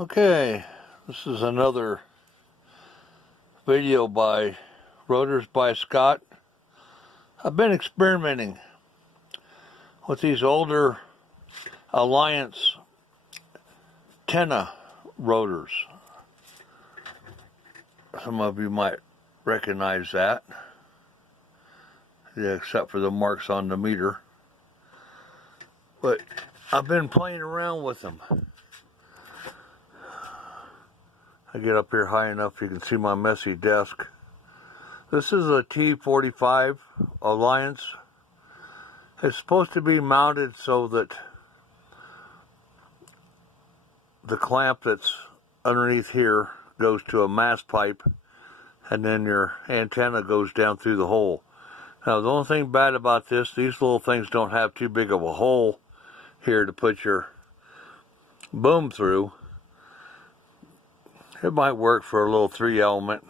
Okay, this is another video by Rotors by Scott. I've been experimenting with these older Alliance Tenna rotors. Some of you might recognize that, yeah, except for the marks on the meter. But I've been playing around with them. I get up here high enough you can see my messy desk. This is a T-45 Alliance. It's supposed to be mounted so that the clamp that's underneath here goes to a mast pipe, and then your antenna goes down through the hole. Now, the only thing bad about this, these little things don't have too big of a hole here to put your boom through. It might work for a little 3-element.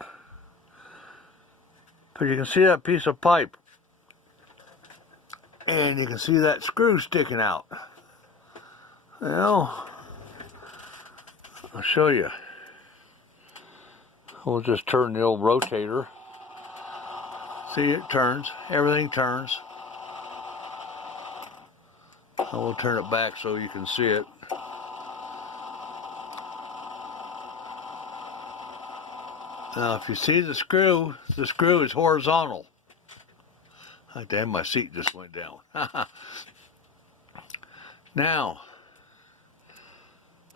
But you can see that piece of pipe. And you can see that screw sticking out. Well, I'll show you. We'll just turn the old rotator. See, it turns. Everything turns. I will turn it back so you can see it. Now, if you see the screw is horizontal. Oh, damn, my seat just went down. Now,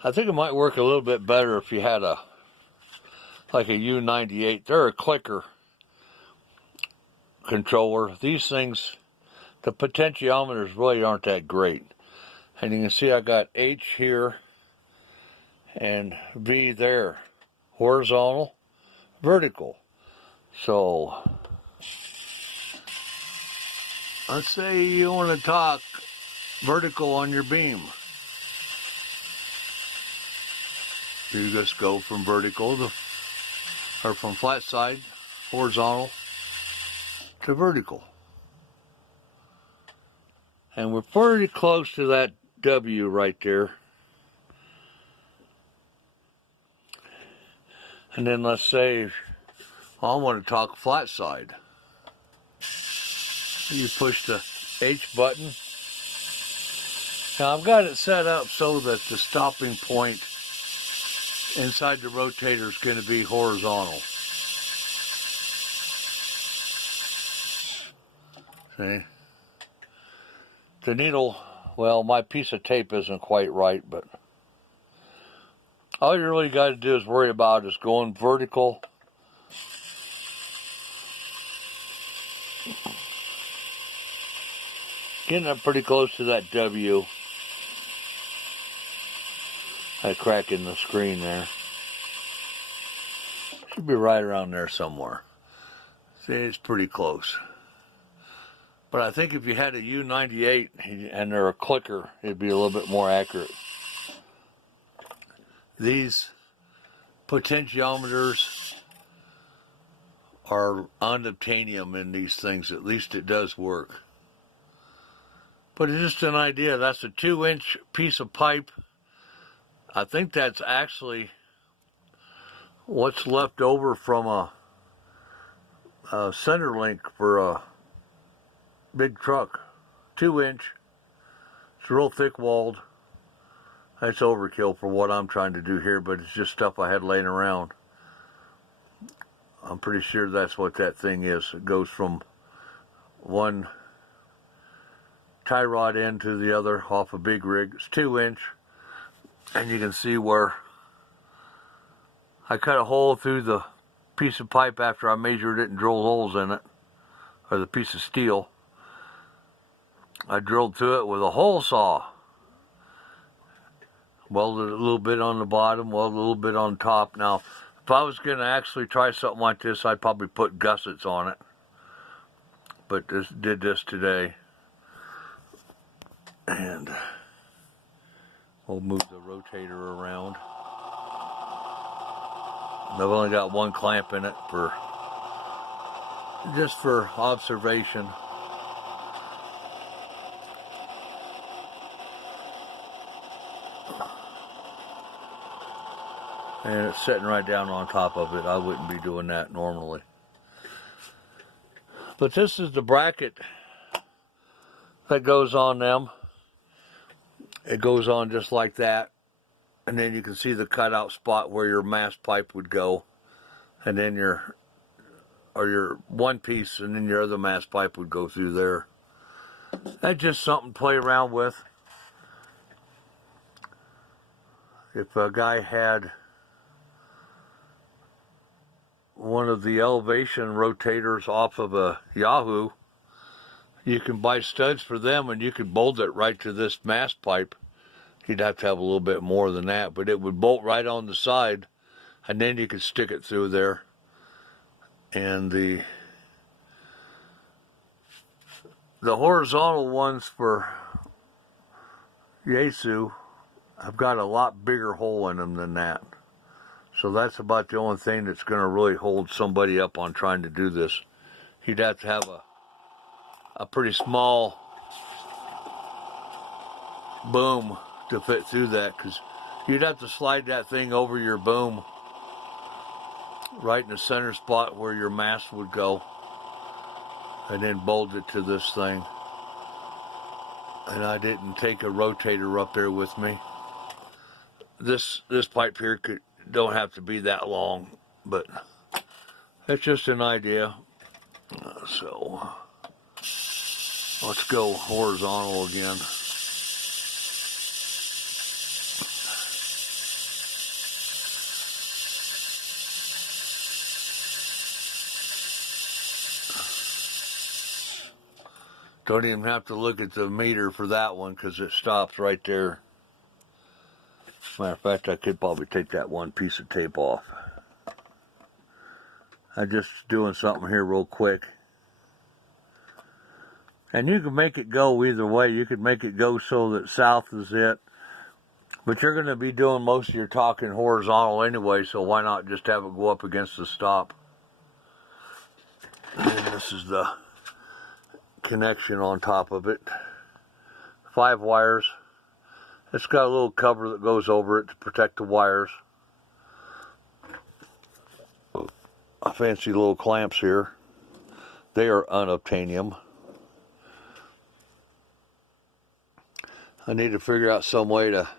I think it might work a little bit better if you had like a U98. They're a clicker controller. These things, the potentiometers really aren't that great. And you can see I got H here and V there. Horizontal, vertical. So let's say you want to talk vertical on your beam. You just go from vertical to, or from flat side, horizontal to vertical. And we're pretty close to that W right there. And then let's say, I want to talk flat side. You push the H button. Now I've got it set up so that the stopping point inside the rotator is going to be horizontal. See? The needle, well, my piece of tape isn't quite right, but all you really got to do is worry about is going vertical. Getting up pretty close to that W. That crack in the screen there. Should be right around there somewhere. See, it's pretty close. But I think if you had a U98 and they're a clicker, it'd be a little bit more accurate. These potentiometers are unobtainium in these things. At least it does work. But it's just an idea. That's a 2-inch piece of pipe. I think that's actually what's left over from a center link for a big truck. 2-inch. It's real thick walled. That's overkill for what I'm trying to do here, but it's just stuff I had laying around. I'm pretty sure that's what that thing is. It goes from one tie rod end to the other off a big rig. It's 2-inch. And you can see where I cut a hole through the piece of pipe after I measured it and drilled holes in it, or the piece of steel. I drilled through it with a hole saw. Welded a little bit on the bottom, welded a little bit on top. Now, if I was going to actually try something like this, I'd probably put gussets on it. But did this today. And we'll move the rotator around. I've only got one clamp in it just for observation. and it's sitting right down on top of it. I wouldn't be doing that normally. But this is the bracket that goes on them. It goes on just like that. And then you can see the cutout spot where your mast pipe would go. And then your one piece, and then your other mast pipe would go through there. That's just something to play around with. If a guy had one of the elevation rotators off of a Yahoo, you can buy studs for them and you could bolt it right to this mast pipe. You'd have to have a little bit more than that, but it would bolt right on the side, and then you could stick it through there. And the horizontal ones for Yaesu have got a lot bigger hole in them than that. So that's about the only thing that's going to really hold somebody up on trying to do this. You'd have to have a pretty small boom to fit through that, because you'd have to slide that thing over your boom right in the center spot where your mast would go, and then bolt it to this thing. And I didn't take a rotator up there with me. This pipe here don't have to be that long, but it's just an idea. So let's go horizontal again. Don't even have to look at the meter for that one because it stops right there. Matter of fact, I could probably take that one piece of tape off. I'm just doing something here real quick. And you can make it go either way. You could make it go so that south is it. But you're going to be doing most of your talking horizontal anyway, so why not just have it go up against the stop? And this is the connection on top of it. 5 wires. It's got a little cover that goes over it to protect the wires. Fancy little clamps here. They are unobtainium. I need to figure out some way to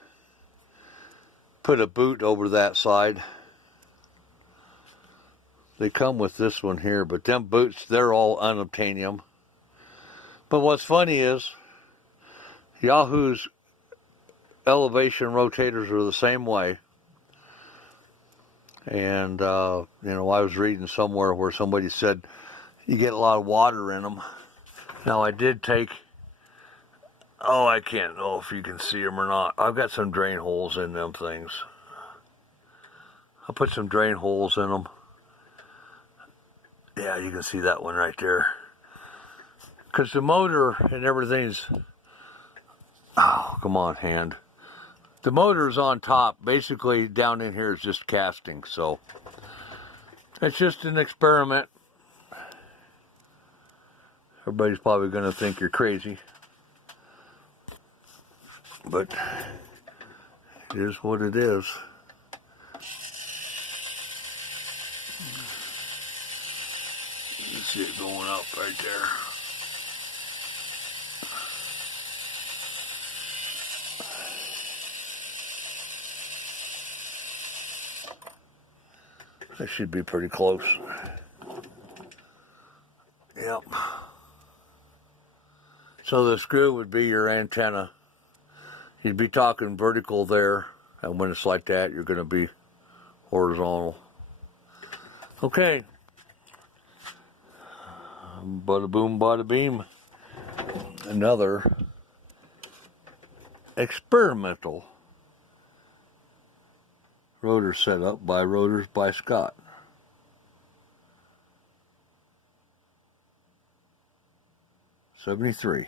put a boot over that side. They come with this one here, but them boots, they're all unobtainium. But what's funny is Yahoo's elevation rotators are the same way. And, you know, I was reading somewhere where somebody said you get a lot of water in them. Now, I did take, I can't know if you can see them or not. I've got some drain holes in them things. I put some drain holes in them. Yeah, you can see that one right there. Because the motor and everything's, oh, come on, hand. The motor's on top. Basically, down in here is just casting. So, it's just an experiment. Everybody's probably going to think you're crazy. But, it is what it is. You see it going up right there. That should be pretty close. Yep. So the screw would be your antenna. You'd be talking vertical there, and when it's like that, you're going to be horizontal. Okay. Bada boom, bada beam. Another experimental rotor setup by Rotors by Scott. '73.